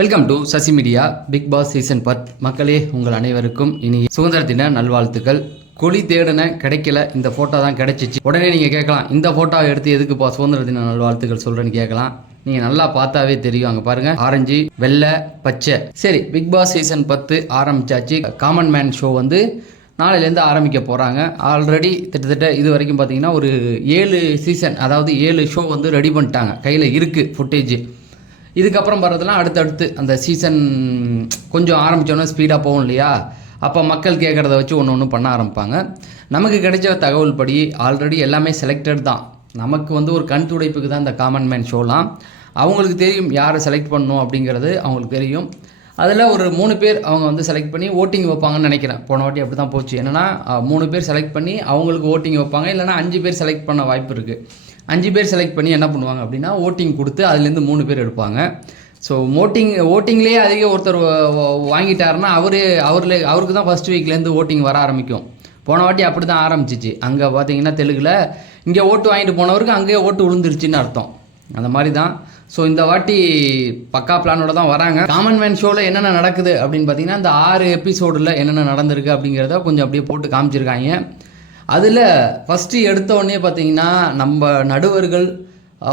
Welcome to Sasi media. Bigg Boss season 10 மக்களே, உங்கள் அனைவருக்கும் இனி சுதந்திர தின நல்வாழ்த்துக்கள். கொடி தேடின கிடைக்கல, இந்த ஃபோட்டோ தான் கிடைச்சிச்சு. உடனே நீங்கள் கேட்கலாம், இந்த ஃபோட்டோவை எடுத்து எதுக்குப்பா சுதந்திர தின நல்வாழ்த்துக்கள் சொல்கிறேன்னு கேட்கலாம். நீங்கள் நல்லா பார்த்தாவே தெரியும். அங்கே பாருங்கள், ஆரஞ்சு, வெள்ளை, பச்சை. சரி, பிக் பாஸ் சீசன் 10 ஆரம்பிச்சாச்சு. காமன் மேன் ஷோ வந்து நாளையிலேருந்து ஆரம்பிக்க போகிறாங்க. ஆல்ரெடி கிட்டத்தட்ட இது வரைக்கும் பார்த்தீங்கன்னா ஒரு 7 சீசன், அதாவது 7 ஷோ வந்து ரெடி பண்ணிட்டாங்க. கையில் இருக்குது ஃபுட்டேஜ். இதுக்கப்புறம் வர்றதுலாம் அடுத்தடுத்து அந்த சீசன் கொஞ்சம் ஆரம்பித்தோன்னே ஸ்பீடாக போகும் இல்லையா, அப்போ மக்கள் கேட்குறத வச்சு ஒன்று ஒன்று பண்ண ஆரம்பிப்பாங்க. நமக்கு கிடைச்ச தகவல் படி ஆல்ரெடி எல்லாமே செலக்டட் தான். நமக்கு வந்து ஒரு கண் துடைப்புக்கு தான் இந்த காமன் மேன் ஷோலாம். அவங்களுக்கு தெரியும் யாரை செலக்ட் பண்ணணும் அப்படிங்கிறது அவங்களுக்கு தெரியும். அதில் ஒரு 3 பேர் அவங்க வந்து செலக்ட் பண்ணி ஓட்டிங் வைப்பாங்கன்னு நினைக்கிறேன். போன வாட்டி அப்படி தான் போச்சு. என்னென்னா 3 பேர் செலக்ட் பண்ணி அவங்களுக்கு ஓட்டிங் வைப்பாங்க, இல்லைனா 5 பேர் செலக்ட் பண்ண வாய்ப்பு இருக்குது. 5 பேர் செலக்ட் பண்ணி என்ன பண்ணுவாங்க அப்படின்னா, ஓட்டிங் கொடுத்து அதுலேருந்து 3 பேர் எடுப்பாங்க. ஸோ ஓட்டிங்லேயே அதிக ஒருத்தர் வாங்கிட்டாருன்னா அவருக்கு தான் ஃபஸ்ட் வீக்லேருந்து ஓட்டிங் வர ஆரம்பிக்கும். போன வாட்டி அப்படி தான் ஆரம்பிச்சிச்சு. அங்கே பார்த்தீங்கன்னா தெலுங்கில் இங்கே ஓட்டு வாங்கிட்டு போனவருக்கு அங்கேயே ஓட்டு விழுந்துருச்சுன்னு அர்த்தம். அந்த மாதிரி தான். ஸோ இந்த வாட்டி பக்கா பிளானோட தான் வராங்க. காமன் மேன் ஷோவில் என்னென்ன நடக்குது அப்படின்னு பார்த்தீங்கன்னா, இந்த 6 எபிசோடில் என்னென்ன நடந்திருக்கு அப்படிங்கிறத கொஞ்சம் அப்படியே போட்டு காமிச்சிருக்காங்க. அதில் ஃபஸ்ட்டு எடுத்த உடனே பார்த்தீங்கன்னா நம்ம நடுவர்கள்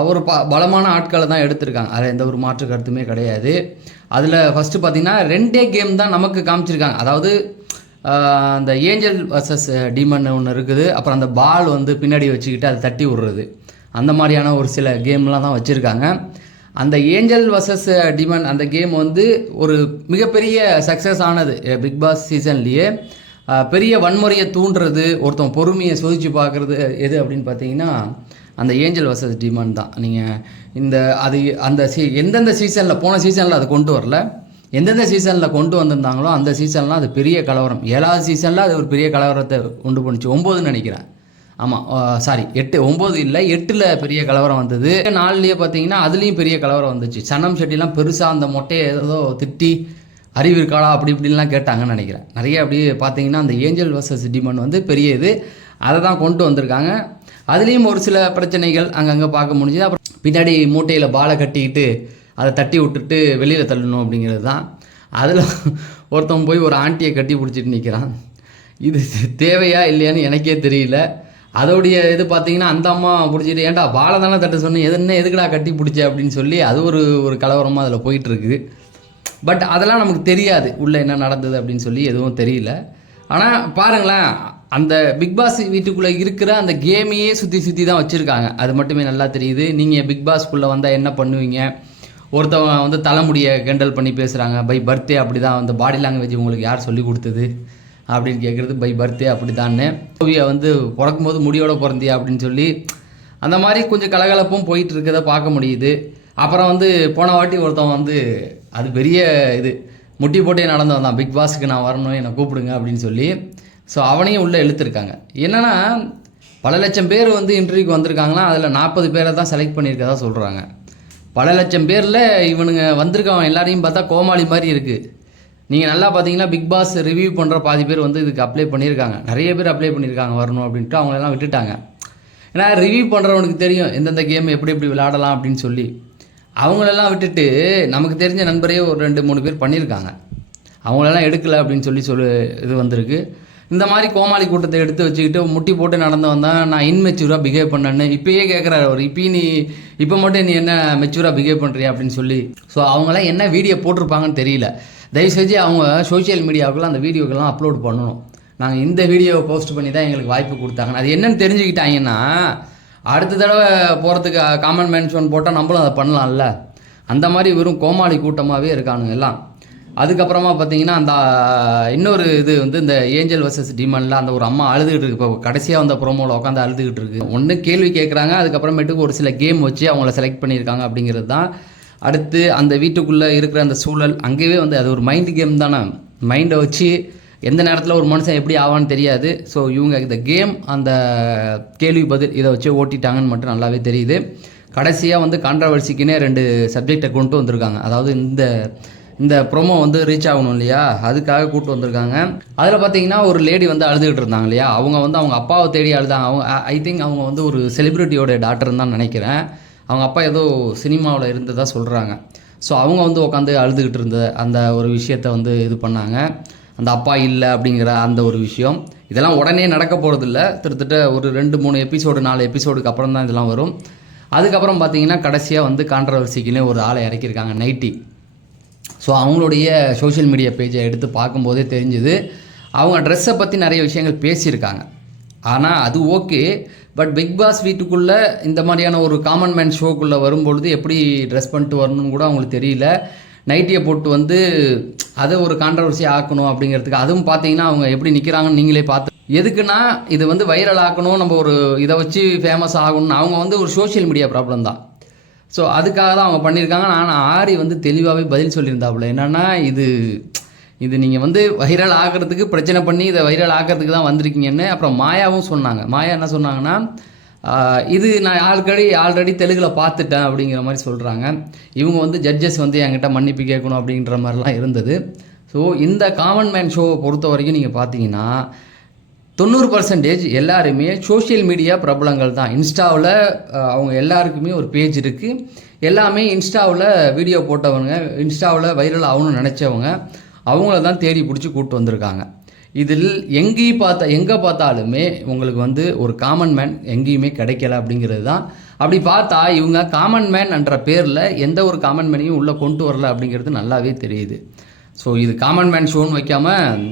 ஒரு பலமான ஆட்களை தான் எடுத்திருக்காங்க. அதில் எந்த ஒரு மாற்று கருத்துமே கிடையாது. அதில் ஃபஸ்ட்டு பார்த்தீங்கன்னா 2 கேம் தான் நமக்கு காமிச்சிருக்காங்க. அதாவது அந்த ஏஞ்சல் வர்சஸ் டீமன் ஒன்று இருக்குது. அப்புறம் அந்த பால் வந்து பின்னாடி வச்சுக்கிட்டு அதை தட்டி விடுறது, அந்த மாதிரியான ஒரு சில கேம்லாம் தான் வச்சுருக்காங்க. அந்த ஏஞ்சல் வர்சஸ் டீமன் அந்த கேம் வந்து ஒரு மிகப்பெரிய சக்ஸஸ் ஆனது பிக் பாஸ் சீசன்லேயே. பெரிய வன்முறையை தூண்டுறது, ஒருத்தன் பொறுமையை சோதித்து பார்க்குறது எது அப்படின்னு பார்த்தீங்கன்னா அந்த ஏஞ்சல் வர்சஸ் டிமாண்ட் தான். நீங்கள் அந்த எந்தெந்த சீசனில், போன சீசனில் அது கொண்டு வரல, எந்தெந்த சீசனில் கொண்டு வந்திருந்தாங்களோ அந்த சீசன்லாம் அது பெரிய கலவரம். 7வது சீசனில் அது ஒரு பெரிய கலவரத்தை உண்டு பண்ணிச்சு. 9ன்னு நினைக்கிறேன். ஆமாம், சாரி 8, 9 இல்லை 8ல் பெரிய கலவரம் வந்தது. 4லேயே பார்த்தீங்கன்னா அதுலேயும் பெரிய கலவரம் வந்துச்சு. சனம் ஷெட்டிலாம் பெருசாக அந்த மொட்டையை ஏதோ திட்டி அறிவு இருக்காளா அப்படி இப்படின்லாம் கேட்டாங்கன்னு நினைக்கிறேன். நிறைய அப்படி பார்த்தீங்கன்னா அந்த ஏஞ்சல் வர்சஸ் டிமாண்ட் வந்து பெரிய இது, அதை தான் கொண்டு வந்திருக்காங்க. அதுலேயும் ஒரு சில பிரச்சனைகள் அங்கங்கே பார்க்க முடிஞ்சுது. அப்புறம் பின்னாடி மூட்டையில் பாலை கட்டிக்கிட்டு அதை தட்டி விட்டுட்டு வெளியில் தள்ளணும் அப்படிங்கிறது தான். அதில் ஒருத்தன் போய் ஒரு ஆண்டியை கட்டி பிடிச்சிட்டு நிற்கிறான். இது தேவையா இல்லையான்னு எனக்கே தெரியல. அதோடைய இது பார்த்தீங்கன்னா அந்த அம்மா பிடிச்சிட்டு, ஏன்டா பாலை தானே தட்ட சொன்னேன், எதுக்குடா கட்டி பிடிச்ச அப்படின்னு சொல்லி அது ஒரு கலவரமாக அதில் போயிட்டுருக்கு. பட் அதெல்லாம் நமக்கு தெரியாது உள்ளே என்ன நடந்தது அப்படின்னு சொல்லி, எதுவும் தெரியல. ஆனால் பாருங்களேன், அந்த பிக் பாஸ் வீட்டுக்குள்ளே இருக்கிற அந்த கேமையே சுற்றி தான் வச்சுருக்காங்க. அது மட்டுமே நல்லா தெரியுது. நீங்கள் பிக் பாஸ்க்குள்ளே வந்தால் என்ன பண்ணுவீங்க, ஒருத்தவங்க வந்து தலைமுடியை கிண்டல் பண்ணி பேசுகிறாங்க, பை பர்த்டே அப்படி தான், அந்த பாடி லாங்குவேஜ் உங்களுக்கு யார் சொல்லி கொடுத்தது அப்படின்னு கேட்குறது, பை பர்த்டே அப்படி தானே, மூவியை வந்து பிறக்கும்போது முடியோட பிறந்தியா அப்படின்னு சொல்லி அந்த மாதிரி கொஞ்சம் கலகலப்பும் போயிட்டு இருக்கிறத பார்க்க முடியுது. அப்புறம் வந்து போன வாட்டி ஒருத்தவன் வந்து அது பெரிய இது முட்டி போட்டே நடந்து வந்தான், பிக் பாஸுக்கு நான் வரணும் என்னை கூப்பிடுங்க அப்படின்னு சொல்லி. ஸோ அவனையும் உள்ளே இழுத்துருக்காங்க. என்னென்னா பல லட்சம் பேர் வந்து இன்டர்வியூக்கு வந்திருக்காங்கன்னா அதில் 40 பேரை தான் செலக்ட் பண்ணியிருக்கதா சொல்கிறாங்க. பல லட்சம் பேரில் இவனுங்க வந்திருக்கவன் எல்லாரையும் பார்த்தா கோமாளி மாதிரி இருக்குது. நீங்கள் நல்லா பார்த்தீங்கன்னா பிக் பாஸ் ரிவ்யூ பண்ணுற பாதி பேர் வந்து இதுக்கு அப்ளை பண்ணியிருக்காங்க. நிறைய பேர் அப்ளை பண்ணியிருக்காங்க வரணும் அப்படின்ட்டு, அவங்களெல்லாம் விட்டுட்டாங்க. ஏன்னா ரிவ்யூ பண்ணுறவனுக்கு தெரியும் எந்தெந்த கேம் எப்படி விளையாடலாம் அப்படின்னு சொல்லி. அவங்களெல்லாம் விட்டுட்டு நமக்கு தெரிஞ்ச நண்பரே ஒரு 2-3 பேர் பண்ணியிருக்காங்க. அவங்களெல்லாம் எடுக்கலை அப்படின்னு சொல்லி இது வந்திருக்கு. இந்த மாதிரி கோமாளி கூட்டத்தை எடுத்து வச்சுக்கிட்டு முட்டி போட்டு நடந்து வந்தால் நான் இன்மெச்சூராக பிஹேவ் பண்ணேன்னு இப்போயே கேட்குறாரு அவர். இப்போ மட்டும் நீ என்ன மெச்சூராக பிஹேவ் பண்ணுறியா அப்படின்னு சொல்லி. ஸோ அவங்களாம் என்ன வீடியோ போட்டிருப்பாங்கன்னு தெரியல. தயவுசெஞ்சு அவங்க சோஷியல் மீடியாவுக்குலாம் அந்த வீடியோக்கெல்லாம் அப்லோட் பண்ணணும். நாங்கள் இந்த வீடியோவை போஸ்ட் பண்ணி தான் எங்களுக்கு வாய்ப்பு கொடுத்தாங்க. அது என்னென்னு தெரிஞ்சுக்கிட்டாங்கன்னா அடுத்த தடவை போகிறதுக்கு காமன் மேன் ஷோ போட்டால் நம்மளும் அதை பண்ணலாம்ல. அந்த மாதிரி வெறும் கோமாளி கூட்டமாகவே இருக்கானுங்க எல்லாம். அதுக்கப்புறமா பார்த்தீங்கன்னா அந்த இன்னொரு இது வந்து இந்த ஏஞ்சல் வர்சஸ் டிமாண்டில் அந்த ஒரு அம்மா அழுதுகிட்டு இருக்கு. இப்போ கடைசியாக வந்த ப்ரோமோவில் உட்காந்து அழுதுகிட்டு இருக்கு. ஒன்று கேள்வி கேட்குறாங்க, அதுக்கப்புறமேட்டுக்கு ஒரு சில கேம் வச்சு அவங்கள செலக்ட் பண்ணியிருக்காங்க அப்படிங்கிறது தான். அடுத்து அந்த வீட்டுக்குள்ளே இருக்கிற அந்த சூழல், அங்கேயே வந்து அது ஒரு மைண்டு கேம் தானே. மைண்டை வச்சு எந்த நேரத்தில் ஒரு மனுஷன் எப்படி ஆவான்னு தெரியாது. ஸோ இவங்க இந்த கேம், அந்த கேள்வி பதில் இதை வச்சு ஓட்டிட்டாங்கன்னு மட்டும் நல்லாவே தெரியுது. கடைசியாக வந்து கான்ட்ரவர்சிக்குன்னே 2 சப்ஜெக்டை கொண்டு வந்திருக்காங்க. அதாவது இந்த ப்ரோமோ வந்து ரீச் ஆகணும் இல்லையா, அதுக்காக கூப்பிட்டு வந்திருக்காங்க. அதில் பார்த்தீங்கன்னா ஒரு லேடி வந்து அழுதுகிட்டு இருந்தாங்க இல்லையா, அவங்க வந்து அவங்க அப்பாவை தேடி அழுதாங்க. ஐ திங்க் அவங்க வந்து ஒரு செலிப்ரிட்டியோட டாக்டர்னு தான் நினைக்கிறேன். அவங்க அப்பா ஏதோ சினிமாவில் இருந்ததாக சொல்கிறாங்க. ஸோ அவங்க வந்து உட்காந்து அழுதுகிட்டு இருந்த அந்த ஒரு விஷயத்த வந்து இது பண்ணாங்க. அந்த அப்பா இல்லை அப்படிங்கிற அந்த ஒரு விஷயம் இதெல்லாம் உடனே நடக்க போகிறதில்ல. கிட்டத்தட்ட ஒரு 2-3 எபிசோடு 4 எபிசோடுக்கு அப்புறம் தான் இதெல்லாம் வரும். அதுக்கப்புறம் பார்த்தீங்கன்னா கடைசியாக வந்து கான்ட்ரவர்சிக்குன்னே ஒரு ஆளை இறக்கியிருக்காங்க, நைட்டி. ஸோ அவங்களுடைய சோஷியல் மீடியா பேஜை எடுத்து பார்க்கும்போதே தெரிஞ்சுது அவங்க ட்ரெஸ்ஸை பற்றி நிறைய விஷயங்கள் பேசியிருக்காங்க. ஆனால் அது ஓகே, பட் பிக் பாஸ் வீட்டுக்குள்ளே இந்த மாதிரியான ஒரு காமன் மேன் ஷோக்குள்ளே வரும்பொழுது எப்படி ட்ரெஸ் பண்ணிட்டு வரணும்னு கூட அவங்களுக்கு தெரியல. நைட்டியை போட்டு வந்து அதை ஒரு கான்ட்ரவர்சி ஆக்கணும் அப்படிங்கிறதுக்கு, அதுவும் பார்த்தீங்கன்னா அவங்க எப்படி நிற்கிறாங்கன்னு நீங்களே பார்த்து, எதுக்குன்னா இது வந்து வைரல் ஆக்கணும், நம்ம ஒரு இதை வச்சு ஃபேமஸ் ஆகணும்னு அவங்க வந்து ஒரு சோஷியல் மீடியா ப்ராப்ளம் தான். ஸோ அதுக்காக தான் அவங்க பண்ணியிருக்காங்க. ஆனால் ஆரி வந்து தெளிவாகவே பதில் சொல்லியிருந்தாப்புல, என்னென்னா இது நீங்கள் வந்து வைரல் ஆகிறதுக்கு பிரச்சனை பண்ணி இதை வைரல் ஆக்கிறதுக்கு தான் வந்திருக்கீங்கன்னு. அப்புறம் மாயாவும் சொன்னாங்க. மாயா என்ன சொன்னாங்கன்னா, இது நான் ஆல்ரெடி தெலுங்கில் பார்த்துட்டேன் அப்படிங்கிற மாதிரி சொல்கிறாங்க. இவங்க வந்து ஜட்ஜஸ் வந்து என்கிட்ட மன்னிப்பு கேட்கணும் அப்படின்ற மாதிரிலாம் இருந்தது. ஸோ இந்த காமன் மேன் ஷோவை பொறுத்த வரைக்கும் நீங்கள் பார்த்தீங்கன்னா 90% எல்லாருமே சோஷியல் மீடியா பிரபலங்கள் தான். இன்ஸ்டாவில் அவங்க எல்லாருக்குமே ஒரு பேஜ் இருக்குது. எல்லாமே இன்ஸ்டாவில் வீடியோ போட்டவங்க, இன்ஸ்டாவில் வைரல் ஆகணும்னு நினச்சவங்க, அவங்கள தான் தேடி பிடிச்சி கூப்பிட்டு வந்திருக்காங்க. இதில் எங்கே பார்த்தாலுமே உங்களுக்கு வந்து ஒரு காமன் மேன் எங்கேயுமே கிடைக்கல அப்படிங்கிறது தான். அப்படி பார்த்தா இவங்க காமன் மேன் என்ற பேரில் எந்த ஒரு காமன் மேனையும் உள்ளே கொண்டு வரல அப்படிங்கிறது நல்லாவே தெரியுது. ஸோ இது காமன் மேன் ஷோன்னு வைக்காமல்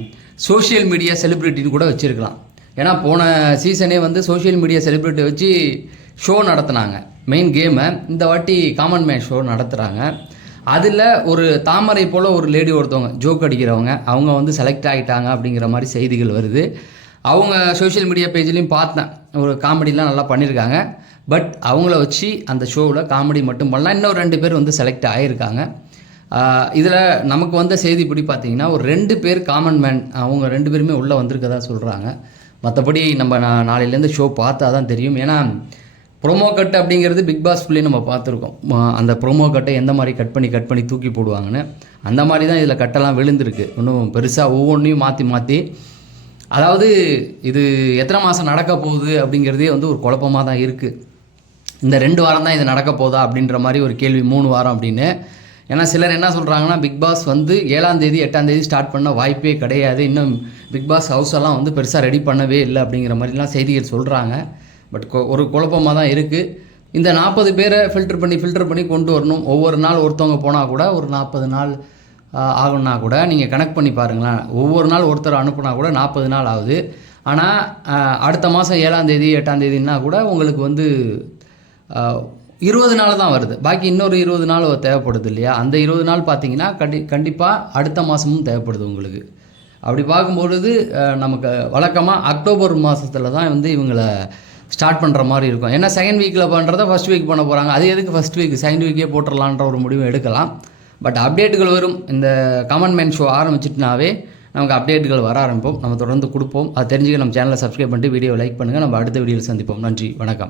சோஷியல் மீடியா செலிப்ரிட்டின்னு கூட வச்சுருக்கலாம். ஏன்னா போன சீசனே வந்து சோஷியல் மீடியா செலிப்ரிட்டி வச்சு ஷோ நடத்துனாங்க மெயின் கேமை. இந்த வாட்டி காமன் மேன் ஷோ நடத்துகிறாங்க. அதில் ஒரு தாமரை போல் ஒரு லேடி ஒருத்தவங்க ஜோக் அடிக்கிறவங்க, அவங்க வந்து செலக்ட் ஆகிட்டாங்க அப்படிங்கிற மாதிரி செய்திகள் வருது. அவங்க சோஷியல் மீடியா பேஜ்லேயும் பார்த்தேன், ஒரு காமெடிலாம் நல்லா பண்ணியிருக்காங்க. பட் அவங்கள வச்சு அந்த ஷோவில் காமெடி மட்டும் பண்ணலாம். இன்னும் 2 பேர் வந்து செலக்ட் ஆகியிருக்காங்க. இதில் நமக்கு வந்த செய்திப்படி பார்த்தீங்கன்னா ஒரு 2 பேர் காமன் மேன், அவங்க 2 பேருமே உள்ளே வந்திருக்கதா சொல்கிறாங்க. மற்றபடி நம்ம நாளையிலேருந்து ஷோ பார்த்தா தான் தெரியும். ஏன்னா ப்ரோமோ கட் அப்படிங்கிறது பிக் பாஸ்குள்ளேயே நம்ம பார்த்துருக்கோம். அந்த ப்ரோமோ கட்டை எந்த மாதிரி கட் பண்ணி தூக்கி போடுவாங்கன்னு, அந்த மாதிரி தான் இதில் கட்டெல்லாம் விழுந்திருக்கு. இன்னும் பெருசாக ஒவ்வொன்றையும் மாற்றி அதாவது இது எத்தனை மாதம் நடக்க போகுது அப்படிங்கிறதே வந்து ஒரு குழப்பமாக தான் இருக்குது. இந்த 2 வாரம் தான் இது நடக்க போதா அப்படின்ற மாதிரி ஒரு கேள்வி, 3 வாரம் அப்படின்னு. ஏன்னா சிலர் என்ன சொல்கிறாங்கன்னா, பிக் பாஸ் வந்து 7ஆம் தேதி 8ஆம் தேதி ஸ்டார்ட் பண்ண வாய்ப்பே கிடையாது, இன்னும் பிக் பாஸ் ஹவுஸ் எல்லாம் வந்து பெருசாக ரெடி பண்ணவே இல்லை அப்படிங்கிற மாதிரிலாம் செய்திகள் சொல்கிறாங்க. பட் ஒரு குழப்பமாக தான் இருக்குது. இந்த 40 பேரை ஃபில்டர் பண்ணி கொண்டு வரணும். ஒவ்வொரு நாள் ஒருத்தவங்க போனால் கூட ஒரு 40 நாள் ஆகும்னா கூட நீங்கள் கனெக்ட் பண்ணி பாருங்களேன். ஒவ்வொரு நாள் ஒருத்தர் அனுப்புனா கூட 40 நாள் ஆகுது. ஆனால் அடுத்த மாதம் 7ஆம் தேதி 8ஆம் தேதினா கூட உங்களுக்கு வந்து 20 நாள் தான் வருது. பாக்கி இன்னொரு 20 நாள் தேவைப்படுது இல்லையா? அந்த 20 நாள் பார்த்தீங்கன்னா கண்டிப்பாக அடுத்த மாதமும் தேவைப்படுது உங்களுக்கு. அப்படி பார்க்கும்பொழுது நமக்கு வழக்கமாக அக்டோபர் மாதத்தில் தான் வந்து இவங்களை ஸ்டார்ட் பண்ணுற மாதிரி இருக்கும். ஏன்னா செகண்ட் வீக்கில் பண்ணுறத ஃபஸ்ட் வீக் பண்ண போகிறாங்க. அது எதுக்கு ஃபஸ்ட் வீக், செகண்ட் வீக்கே போட்டுடலான்ற ஒரு முடிவு எடுக்கலாம். பட் அப்டேட்டுகள் வரும். இந்த காமன் மேன் ஷோ ஆரம்பிச்சிட்டுனாவே நமக்கு அப்டேட்டுகள் வர ஆரம்பிப்போம். நம்ம தொடர்ந்து கொடுப்போம். அதை தெரிஞ்சுக்க நம்ம சேனலை சப்ஸ்கிரைப் பண்ணிட்டு வீடியோ லைக் பண்ணுங்கள். நம்ம அடுத்த வீடியோவில் சந்திப்போம். நன்றி, வணக்கம்.